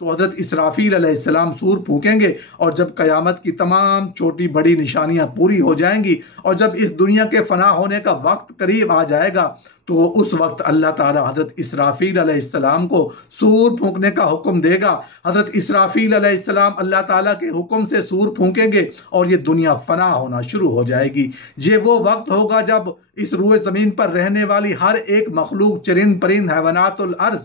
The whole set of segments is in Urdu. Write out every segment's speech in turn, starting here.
تو حضرت اسرافیل علیہ السلام سور پھونکیں گے، اور جب قیامت کی تمام چھوٹی بڑی نشانیاں پوری ہو جائیں گی اور جب اس دنیا کے فنا ہونے کا وقت قریب آ جائے گا، تو اس وقت اللہ تعالیٰ حضرت اسرافیل علیہ السلام کو سور پھونکنے کا حکم دے گا۔ حضرت اسرافیل علیہ السلام اللہ تعالیٰ کے حکم سے سور پھونکیں گے اور یہ دنیا فنا ہونا شروع ہو جائے گی۔ یہ وہ وقت ہوگا جب اس روئے زمین پر رہنے والی ہر ایک مخلوق، چرند پرند، حیوانات الارض،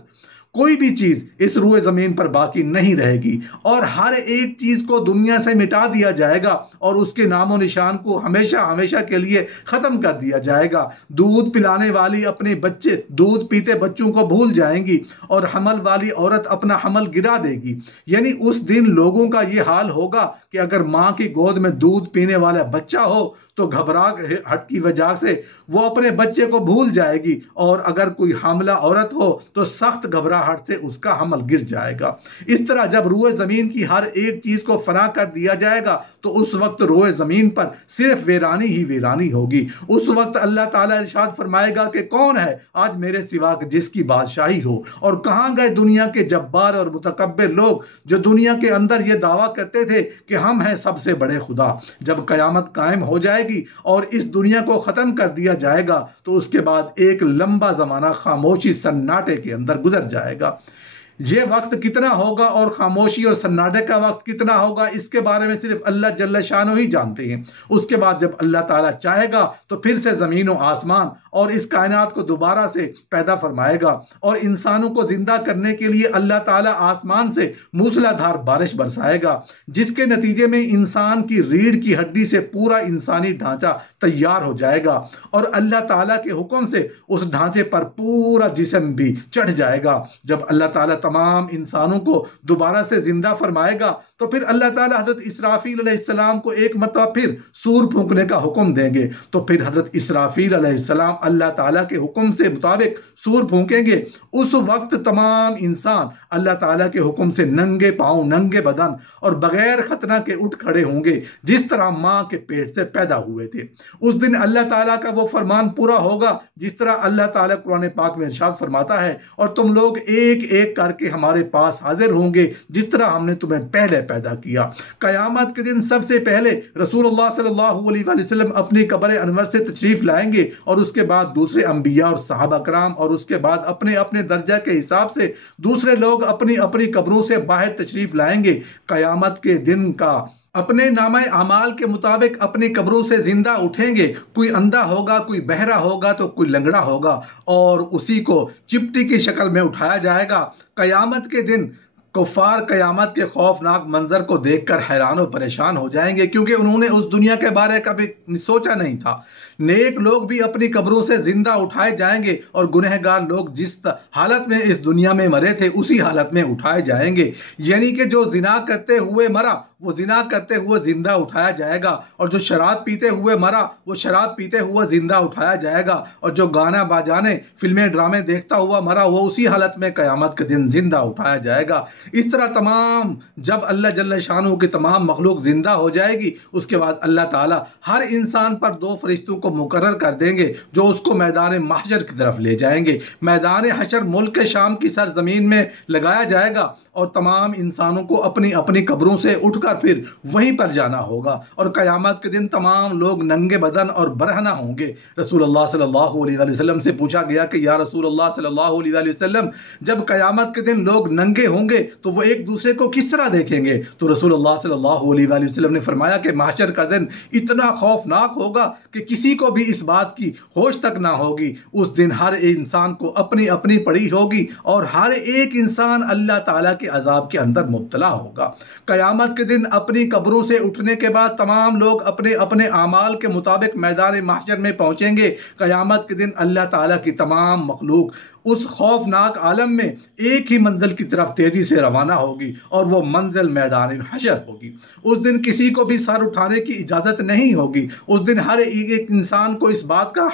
کوئی بھی چیز اس روئے زمین پر باقی نہیں رہے گی، اور ہر ایک چیز کو دنیا سے مٹا دیا جائے گا اور اس کے نام و نشان کو ہمیشہ ہمیشہ کے لیے ختم کر دیا جائے گا۔ دودھ پلانے والی اپنے بچے، دودھ پیتے بچوں کو بھول جائیں گی، اور حمل والی عورت اپنا حمل گرا دے گی۔ یعنی اس دن لوگوں کا یہ حال ہوگا کہ اگر ماں کی گود میں دودھ پینے والا بچہ ہو تو گھبراہٹ کی وجہ سے وہ اپنے بچے کو بھول جائے گی، اور اگر کوئی حاملہ عورت ہو تو سخت گھبراہٹ سے اس کا حمل گر جائے گا۔ اس طرح جب روئے زمین کی ہر ایک چیز کو فنا کر دیا جائے گا تو اس وقت روئے زمین پر صرف ویرانی ہی ویرانی ہوگی۔ اس وقت اللہ تعالیٰ ارشاد فرمائے گا کہ کون ہے آج میرے سوا جس کی بادشاہی ہو، اور کہاں گئے دنیا کے جبار اور متکبر لوگ جو دنیا کے اندر یہ دعویٰ کرتے تھے کہ ہم ہیں سب سے بڑے خدا۔ جب قیامت قائم ہو جائے گی اور اس دنیا کو ختم کر دیا جائے گا تو اس کے بعد ایک لمبا زمانہ خاموشی سناٹے کے اندر گزر جائے گا۔ یہ وقت کتنا ہوگا اور خاموشی اور سناٹے کا وقت کتنا ہوگا، اس کے بارے میں صرف اللہ جل شانہ ہی جانتے ہیں۔ اس کے بعد جب اللہ تعالیٰ چاہے گا تو پھر سے زمین و آسمان اور اس کائنات کو دوبارہ سے پیدا فرمائے گا، اور انسانوں کو زندہ کرنے کے لیے اللہ تعالیٰ آسمان سے موسلا دھار بارش برسائے گا، جس کے نتیجے میں انسان کی ریڑھ کی ہڈی سے پورا انسانی ڈھانچہ تیار ہو جائے گا، اور اللہ تعالیٰ کے حکم سے اس ڈھانچے پر پورا جسم بھی چڑھ جائے گا۔ جب اللہ تعالیٰ تمام انسانوں کو دوبارہ سے زندہ فرمائے گا تو پھر اللہ تعالیٰ حضرت اسرافیل علیہ السلام کو ایک مرتبہ پھر سور پھونکنے کا حکم دیں گے، تو پھر حضرت اسرافیل علیہ السلام اللہ تعالیٰ کے حکم سے مطابق سور پھونکیں گے۔ اس وقت تمام انسان اللہ تعالیٰ کے حکم سے ننگے پاؤں، ننگے بدن اور بغیر ختنہ کے اٹھ کھڑے ہوں گے، جس طرح ماں کے پیٹ سے پیدا ہوئے تھے۔ اس دن اللہ تعالیٰ کا وہ فرمان پورا ہوگا جس طرح اللہ تعالیٰ قرآن پاک میں ارشاد فرماتا ہے، اور تم لوگ ایک ایک کر کے ہمارے پاس حاضر ہوں گے جس طرح ہم نے تمہیں پہلے پیدا کیا۔ قیامت کے دن سب سے پہلے رسول اللہ صلی اللہ علیہ وآلہ وسلم اپنی قبر انور سے تشریف لائیں گے، اور اس کے بعد دوسرے انبیاء اور صحابہ کرام، اور اس کے بعد اپنے اپنے درجہ کے حساب سے دوسرے لوگ اپنی اپنی قبروں سے باہر تشریف لائیں گے۔ قیامت کے دن کا اپنے نامہ اعمال کے مطابق اپنی قبروں سے زندہ اٹھیں گے۔ کوئی اندھا ہوگا، کوئی بہرا ہوگا تو کوئی لنگڑا ہوگا، اور اسی کو چپٹی کی شکل میں اٹھایا جائے گا۔ قیامت کے دن کفار قیامت کے خوفناک منظر کو دیکھ کر حیران و پریشان ہو جائیں گے، کیونکہ انہوں نے اس دنیا کے بارے کبھی سوچا نہیں تھا۔ نیک لوگ بھی اپنی قبروں سے زندہ اٹھائے جائیں گے، اور گنہگار لوگ جس حالت میں اس دنیا میں مرے تھے اسی حالت میں اٹھائے جائیں گے۔ یعنی کہ جو زنا کرتے ہوئے مرا وہ زنا کرتے ہوئے زندہ اٹھایا جائے گا، اور جو شراب پیتے ہوئے مرا وہ شراب پیتے ہوئے زندہ اٹھایا جائے گا، اور جو گانا بجانے، فلمیں ڈرامے دیکھتا ہوا مرا وہ اسی حالت میں قیامت کے دن زندہ اٹھایا جائے گا۔ اس طرح تمام جب اللہ جل شانہ کی تمام مخلوق زندہ ہو جائے گی، اس کے بعد اللہ تعالیٰ ہر انسان پر دو فرشتوں کو مقرر کر دیں گے جو اس کو میدان محشر کی طرف لے جائیں گے۔ میدان حشر ملک شام کی سرزمین میں لگایا جائے گا، اور تمام انسانوں کو اپنی اپنی قبروں سے اٹھ کر پھر وہیں پر جانا ہوگا، اور قیامت کے دن تمام لوگ ننگے بدن اور برہنہ ہوں گے۔ رسول اللہ صلی اللہ علیہ وآلہ وسلم سے پوچھا گیا کہ یا رسول اللہ صلی اللہ علیہ وآلہ وسلم، جب قیامت کے دن لوگ ننگے ہوں گے تو وہ ایک دوسرے کو کس طرح دیکھیں گے؟ تو رسول اللہ صلی اللہ علیہ وآلہ وسلم نے فرمایا کہ محشر کا دن اتنا خوفناک ہوگا کہ کسی کو بھی اس بات کی ہوش تک نہ ہوگی۔ اس دن ہر انسان کو اپنی اپنی پڑی ہوگی، اور ہر ایک انسان اللہ تعالیٰ کے عذاب کے اندر مبتلا ہوگا۔ قیامت کے دن اپنی قبروں سے اٹھنے کے بعد تمام لوگ اپنے اپنے اعمال کے مطابق میدان محشر میں پہنچیں گے۔ قیامت کے دن اللہ تعالیٰ کی تمام مخلوق اس خوفناک عالم میں ایک ہی منزل کی طرف تیزی سے روانہ ہوگی، اور وہ منزل میدان حشر ہوگی۔ اس دن کسی کو بھی سر اٹھانے کی اجازت نہیں ہوگی۔ اس دن ہر ایک انسان کو اس بات کا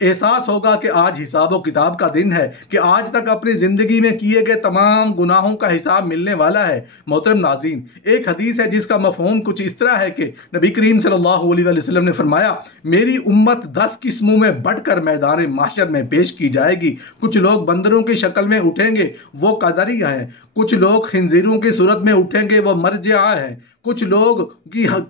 احساس ہوگا کہ آج حساب و کتاب کا دن ہے، کہ آج تک اپنی زندگی میں کیے گئے تمام گناہوں کا حساب حساب ملنے والا ہے۔ محترم ناظرین، ایک حدیث ہے جس کا مفہوم کچھ اس طرح ہے کہ نبی کریم صلی اللہ علیہ وسلم نے فرمایا، میری امت 10 قسموں میں بٹ کر میدان محشر میں پیش کی جائے گی۔ کچھ لوگ بندروں کی شکل میں اٹھیں گے، وہ قادریہ ہیں۔ کچھ لوگ خنزیروں کی صورت میں اٹھیں گے، وہ مرجعہ ہیں۔ کچھ لوگ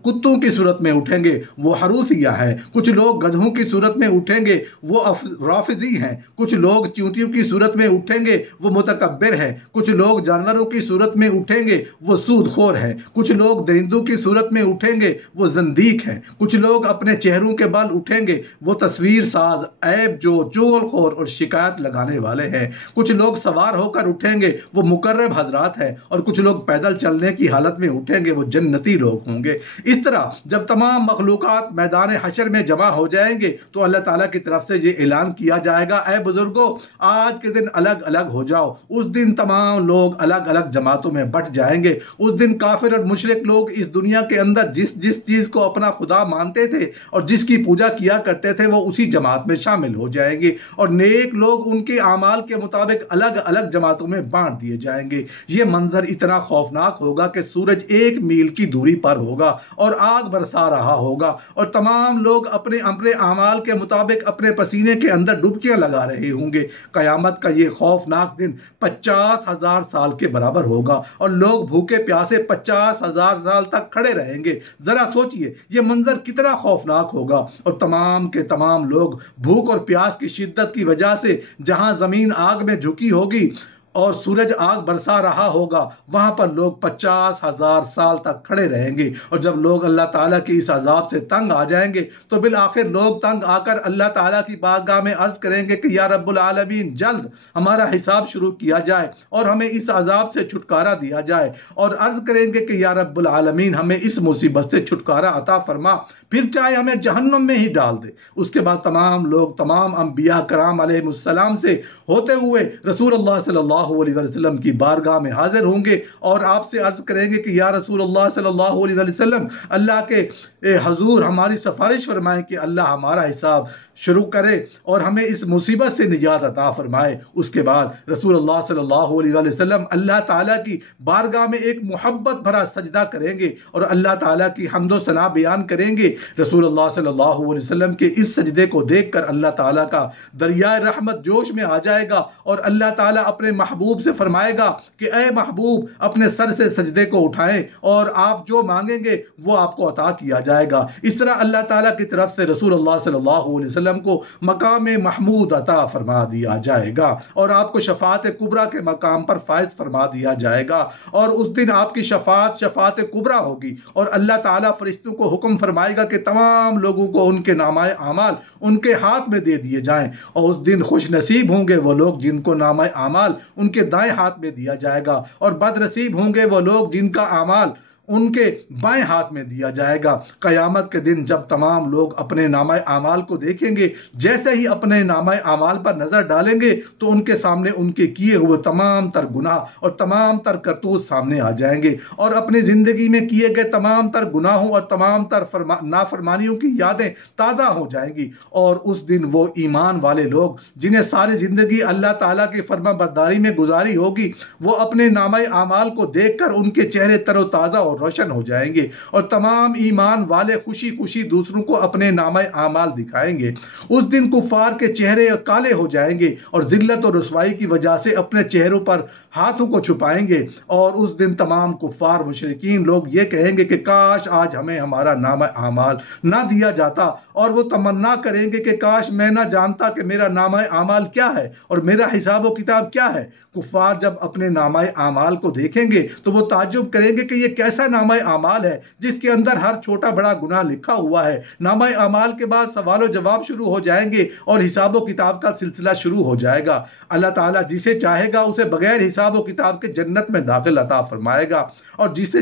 کتوں کی صورت میں اٹھیں گے، وہ حروثیہ ہیں۔ کچھ لوگ گدھوں کی صورت میں اٹھیں گے، وہ رافضی ہیں۔ کچھ لوگ چیونٹیوں کی صورت میں اٹھیں گے، وہ متکبر ہیں۔ کچھ لوگ جانوروں کی صورت میں اٹھیں گے، وہ سود خور ہیں۔ کچھ لوگ درندوں کی صورت میں اٹھیں گے، وہ زندیق ہیں۔ کچھ لوگ اپنے چہروں کے بل اٹھیں گے، وہ تصویر ساز، عیب جو، چغل خور اور شکایت لگانے والے ہیں۔ کچھ لوگ سوار ہو کر اٹھیں گے، وہ مقرب حضرات ہیں۔ اور کچھ لوگ پیدل چلنے کی حالت میں اٹھیں گے، وہ جنتی لوگ ہوں گے۔ اس طرح جب تمام مخلوقات میدان حشر میں جمع ہو جائیں گے تو اللہ تعالیٰ کی طرف سے یہ اعلان کیا جائے گا، اے بزرگوں، آج کے دن الگ الگ ہو جاؤ۔ اس دن تمام لوگ الگ الگ جماعتوں میں بٹ جائیں گے۔ اس دن کافر اور مشرک لوگ اس دنیا کے اندر جس چیز کو اپنا خدا مانتے تھے اور جس کی پوجا کیا کرتے تھے، وہ اسی جماعت میں شامل ہو جائیں گے، اور نیک لوگ ان کے اعمال کے مطابق الگ الگ جماعتوں میں بانٹ دیے جائیں گے۔ یہ منظر اتنا خوفناک ہوگا کہ سورج 1 میل کی دوری پر ہوگا اور آگ برسا رہا ہوگا، اور تمام لوگ اپنے اعمال کے مطابق اپنے پسینے کے اندر ڈبکیاں لگا رہے ہوں گے۔ قیامت کا یہ خوفناک دن 50,000 سال کے برابر ہوگا، اور لوگ بھوکے پیاسے 50,000 سال تک کھڑے رہیں گے۔ ذرا سوچئے یہ منظر کتنا خوفناک ہوگا، اور تمام کے تمام لوگ بھوک اور پیاس کی شدت کی وجہ سے جہاں زمین آگ میں جھکی ہوگی اور سورج آگ برسا رہا ہوگا، وہاں پر لوگ 50,000 سال تک کھڑے رہیں گے۔ اور جب لوگ اللہ تعالیٰ کی اس عذاب سے تنگ آ جائیں گے تو بالآخر لوگ تنگ آ کر اللہ تعالیٰ کی بارگاہ میں عرض کریں گے کہ یا رب العالمین، جلد ہمارا حساب شروع کیا جائے اور ہمیں اس عذاب سے چھٹکارا دیا جائے، اور عرض کریں گے کہ یا رب العالمین، ہمیں اس مصیبت سے چھٹکارا عطا فرما، پھر چاہے ہمیں جہنم میں ہی ڈال دے۔ اس کے بعد تمام لوگ تمام انبیاء کرام علیہ السلام سے ہوتے ہوئے رسول اللہ صلی اللہ علیہ وسلم کی بارگاہ میں حاضر ہوں گے اور آپ سے عرض کریں گے کہ یا رسول اللہ صلی اللہ علیہ وسلم، اللہ کے حضور ہماری سفارش فرمائیں کہ اللہ ہمارا حساب شروع کرے اور ہمیں اس مصیبت سے نجات عطا فرمائے۔ اس کے بعد رسول اللہ صلی اللہ علیہ وسلم اللہ تعالیٰ کی بارگاہ میں ایک محبت بھرا سجدہ کریں گے اور اللہ تعالیٰ کی حمد و ثنا بیان کریں گے۔ رسول اللہ صلی اللہ علیہ وسلم کے اس سجدے کو دیکھ کر اللہ تعالیٰ کا دریائے رحمت جوش میں آ جائے گا، اور اللہ تعالیٰ اپنے محبوب سے فرمائے گا کہ اے محبوب، اپنے سر سے سجدے کو اٹھائیں اور آپ جو مانگیں گے وہ آپ کو عطا کیا جائے گا۔ اس طرح اللہ تعالیٰ کی طرف سے رسول اللہ صلی اللہ علیہ وسلم کو مقام محمود عطا فرما دیا جائے گا، اور آپ کو شفاعت کبریٰ کے مقام پر فائز فرما دیا جائے گا، اور اس دن آپ کی شفاعت کبریٰ ہوگی، اور اللہ تعالیٰ فرشتوں کو حکم فرمائے گا کہ تمام لوگوں کو ان کے نامہ اعمال ان کے ہاتھ میں دے دیے جائیں، اور اس دن خوش نصیب ہوں گے وہ لوگ جن کو نامہ اعمال ان کے دائیں ہاتھ میں دیا جائے گا، اور بد نصیب ہوں گے وہ لوگ جن کا اعمال ان کے بائیں ہاتھ میں دیا جائے گا۔ قیامت کے دن جب تمام لوگ اپنے نامہ اعمال کو دیکھیں گے، جیسے ہی اپنے نامہ اعمال پر نظر ڈالیں گے تو ان کے سامنے ان کے کیے ہوئے تمام تر گناہ اور تمام تر کرتوت سامنے آ جائیں گے، اور اپنی زندگی میں کیے گئے تمام تر گناہوں اور تمام تر نافرمانیوں کی یادیں تازہ ہو جائیں گی۔ اور اس دن وہ ایمان والے لوگ جنہیں ساری زندگی اللہ تعالیٰ کی فرما برداری میں گزاری ہوگی، وہ اپنے نامہ اعمال کو دیکھ کر ان کے چہرے تر و تازہ اور روشن ہو جائیں گے، اور تمام ایمان والے خوشی خوشی دوسروں کو اپنے نامہ اعمال دکھائیں گے۔ اس دن کفار کے چہرے کالے ہو جائیں گے اور ذلت اور رسوائی کی وجہ سے اپنے چہروں پر ہاتھوں کو چھپائیں گے، اور اس دن تمام کفار مشرکین لوگ یہ کہیں گے کہ کاش آج ہمیں ہمارا نامہ اعمال نہ دیا جاتا، اور وہ تمنا کریں گے کہ کاش میں نہ جانتا کہ میرا نامہ اعمال کیا ہے اور میرا حساب و کتاب کیا ہے۔ کفار جب اپنے نامہ اعمال کو دیکھیں گے تو وہ تعجب کریں گے کہ یہ کیسا نامہ اعمال ہے جس کے اندر ہر چھوٹا بڑا گناہ لکھا ہوا ہے۔ نامہ اعمال کے بعد سوال و جواب شروع ہو جائیں گے اور حساب و کتاب کا سلسلہ شروع ہو جائے گا۔ اللہ تعالیٰ جسے چاہے گا اسے بغیر حساب و کتاب کے جنت میں داخل عطا فرمائے گا، اور جس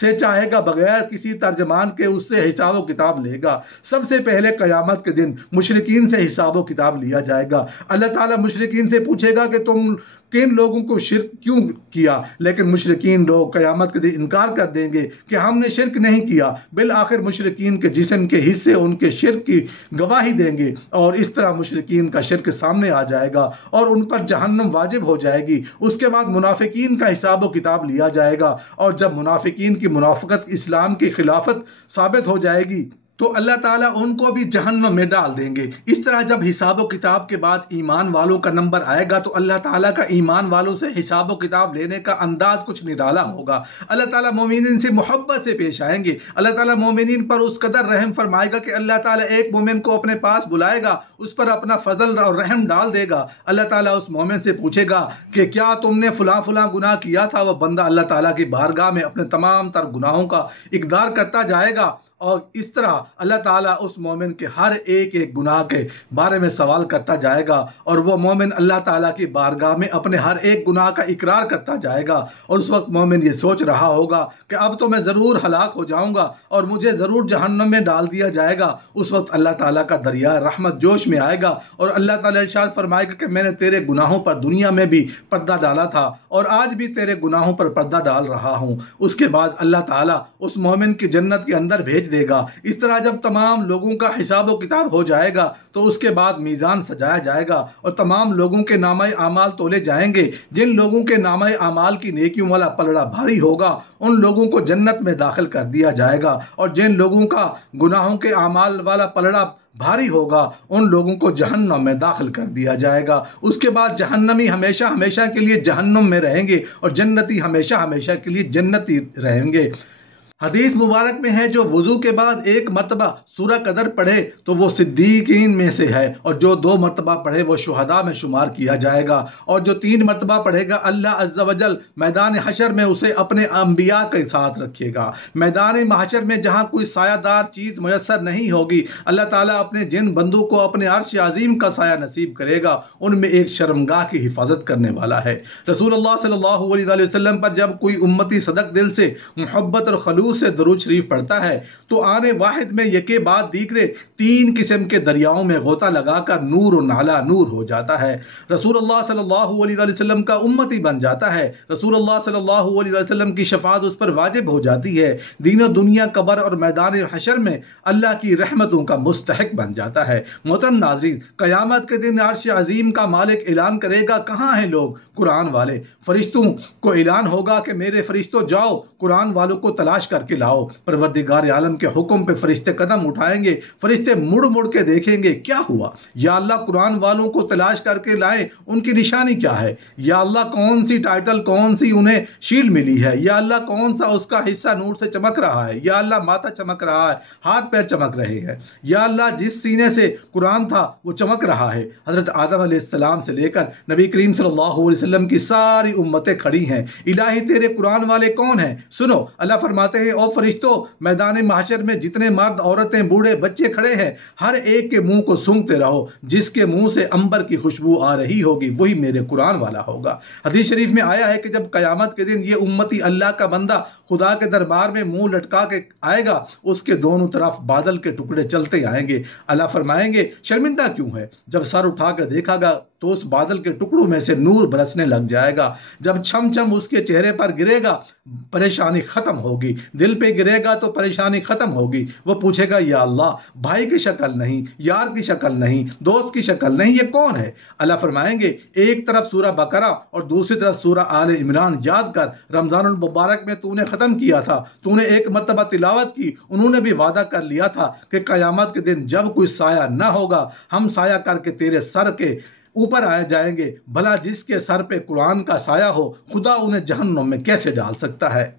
سے چاہے گا بغیر کسی ترجمان کے اس سے حساب و کتاب لے گا۔ سب سے پہلے قیامت کے دن مشرکین سے حساب و کتاب لیا جائے گا۔ اللہ تعالیٰ مشرکین سے پوچھے گا کہ تم کن لوگوں کو شرک کیوں کیا، لیکن مشرکین لوگ قیامت کے دن انکار کر دیں گے کہ ہم نے شرک نہیں کیا، بالآخر مشرکین کے جسم کے حصے ان کے شرک کی گواہی دیں گے، اور اس طرح مشرکین کا شرک سامنے آ جائے گا اور ان پر جہنم واجب ہو جائے گی۔ اس کے بعد منافقین کا حساب و کتاب لیا جائے گا، اور جب منافقین کی منافقت اسلام کی خلافت ثابت ہو جائے گی تو اللہ تعالیٰ ان کو بھی جہنم میں ڈال دیں گے۔ اس طرح جب حساب و کتاب کے بعد ایمان والوں کا نمبر آئے گا تو اللہ تعالیٰ کا ایمان والوں سے حساب و کتاب لینے کا انداز کچھ نرالا ہوگا۔ اللہ تعالیٰ مومنین سے محبت سے پیش آئیں گے، اللہ تعالیٰ مومنین پر اس قدر رحم فرمائے گا کہ اللہ تعالیٰ ایک مومن کو اپنے پاس بلائے گا، اس پر اپنا فضل اور رحم ڈال دے گا۔ اللہ تعالیٰ اس مومن سے پوچھے گا کہ کیا تم نے فلاں فلاں گناہ کیا تھا؟ وہ بندہ اللہ تعالیٰ کی بارگاہ میں اپنے تمام تر گناہوں کا اقرار کرتا جائے گا، اور اس طرح اللہ تعالیٰ اس مومن کے ہر ایک گناہ کے بارے میں سوال کرتا جائے گا، اور وہ مومن اللہ تعالیٰ کی بارگاہ میں اپنے ہر ایک گناہ کا اقرار کرتا جائے گا، اور اس وقت مومن یہ سوچ رہا ہوگا کہ اب تو میں ضرور ہلاک ہو جاؤں گا اور مجھے ضرور جہنم میں ڈال دیا جائے گا۔ اس وقت اللہ تعالیٰ کا دریا رحمت جوش میں آئے گا، اور اللہ تعالیٰ ارشاد فرمائے گا کہ میں نے تیرے گناہوں پر دنیا میں بھی پردہ ڈالا تھا اور آج بھی تیرے گناہوں پر پردہ ڈال رہا ہوں۔ اس کے بعد اللہ تعالیٰ اس مومن کی جنت کے اندر بھیج دے گا۔ اس طرح جب تمام لوگوں کا حساب و کتاب ہو جائے گا تو اس کے بعد میزان سجایا جائے گا اور تمام لوگوں کے نامہ اعمال تولے جائیں گے۔ جن لوگوں کے نامہ اعمال کی نیکیوں والا پلڑا بھاری ہوگا ان لوگوں کو جنت میں داخل کر دیا جائے گا، اور جن لوگوں کا گناہوں کے اعمال والا پلڑا بھاری ہوگا ان لوگوں کو جہنم میں داخل کر دیا جائے گا۔ اس کے بعد جہنمی ہمیشہ ہمیشہ کے لیے جہنم میں رہیں گے اور جنتی ہمیشہ ہمیشہ کے لیے جنتی رہیں گے۔ حدیث مبارک میں ہے جو وضو کے بعد ایک مرتبہ سورہ قدر پڑھے تو وہ صدیقین میں سے ہے، اور جو 2 مرتبہ پڑھے وہ شہداء میں شمار کیا جائے گا، اور جو 3 مرتبہ پڑھے گا اللہ عز و جل میدان حشر میں اسے اپنے انبیاء کے ساتھ رکھے گا۔ میدان محشر میں جہاں کوئی سایہ دار چیز میسر نہیں ہوگی، اللہ تعالیٰ اپنے جن بندوں کو اپنے عرش عظیم کا سایہ نصیب کرے گا ان میں ایک شرمگاہ کی حفاظت کرنے والا ہے۔ رسول اللہ صلی اللہ علیہ وسلم پر جب کوئی امتی صدق دل سے محبت اور خلوص سے درود شریف پڑھتا ہے تو آنے واحد میں یکے بعد دیگرے 3 قسم کے دریاؤں میں غوطہ لگا کر نور و نالا نور ہو جاتا ہے۔ رسول اللہ صلی اللہ علیہ وسلم کا امتی بن جاتا ہے۔ رسول اللہ صلی اللہ علیہ وسلم کی شفاعت اس پر واجب ہو جاتی ہے۔ دین و دنیا، قبر اور میدان حشر میں اللہ کی رحمتوں کا مستحق بن جاتا ہے۔ محترم ناظرین، قیامت کے دن عرش عظیم کا مالک اعلان کرے گا کہاں ہیں لوگ؟ قرآن والے۔ فرشتوں کو اعلان ہوگا کہ میرے فرشتوں جاؤ قرآن والوں کو تلاش کر کے لاؤ۔ پروردگار عالم کے حکم پہ فرشتے قدم اٹھائیں گے، فرشتے مڑ مڑ کے دیکھیں گے کیا ہوا؟ یا اللہ قرآن والوں کو تلاش کر کے لائیں، ان کی نشانی کیا ہے؟ یا اللہ کون سی ٹائٹل، کون سی انہیں شیل ملی ہے؟ یا اللہ کون سا اس کا حصہ نور سے چمک رہا ہے؟ یا اللہ ماتھا چمک رہا ہے، ہاتھ پیر چمک رہے ہیں؟ یا اللہ جس سینے سے قرآن تھا وہ چمک رہا ہے؟ حضرت آدم علیہ السلام سے لے کر نبی کریم صلی اللہ علیہ وسلم کی ساری امتیں کھڑی ہیں، الہی تیرے قرآن والے کون ہیں؟ سنو، اللہ فرماتے ہیں او فرشتوں، میدان محشر میں جتنے مرد، عورتیں، بوڑھے، بچے کھڑے ہیں ہر ایک کے منہ کو سونگتے رہو، جس کے منہ سے عنبر کی خوشبو آ رہی ہوگی وہی میرے قرآن والا ہوگا۔ حدیث شریف میں آیا ہے کہ جب قیامت کے دن یہ امتی اللہ کا بندہ خدا کے دربار میں منہ لٹکا کے آئے گا، اس کے دونوں طرف بادل کے ٹکڑے چلتے آئیں گے۔ اللہ فرمائیں گے شرمندہ کیوں ہے؟ جب سر اٹھا کر دیکھا گا تو اس بادل کے ٹکڑوں میں سے نور برسنے لگ جائے گا۔ جب چھم چھم اس کے چہرے پر گرے گا پریشانی ختم ہوگی، دل پہ گرے گا تو پریشانی ختم ہوگی۔ وہ پوچھے گا یا اللہ بھائی کی شکل نہیں، یار کی شکل نہیں، دوست کی شکل نہیں، یہ کون ہے؟ اللہ فرمائیں گے ایک طرف سورہ بقرہ اور دوسری طرف سورہ آل عمران یاد کر، رمضان المبارک میں تو نے ختم کیا تھا، تو نے ایک مرتبہ تلاوت کی، انہوں نے بھی وعدہ کر لیا تھا کہ قیامت کے دن جب کوئی سایہ نہ ہوگا ہم سایہ کر کے تیرے سر کے اوپر آئے جائیں گے، بھلا جس کے سر پہ قرآن کا سایہ ہو خدا انہیں جہنم میں کیسے ڈال سکتا ہے؟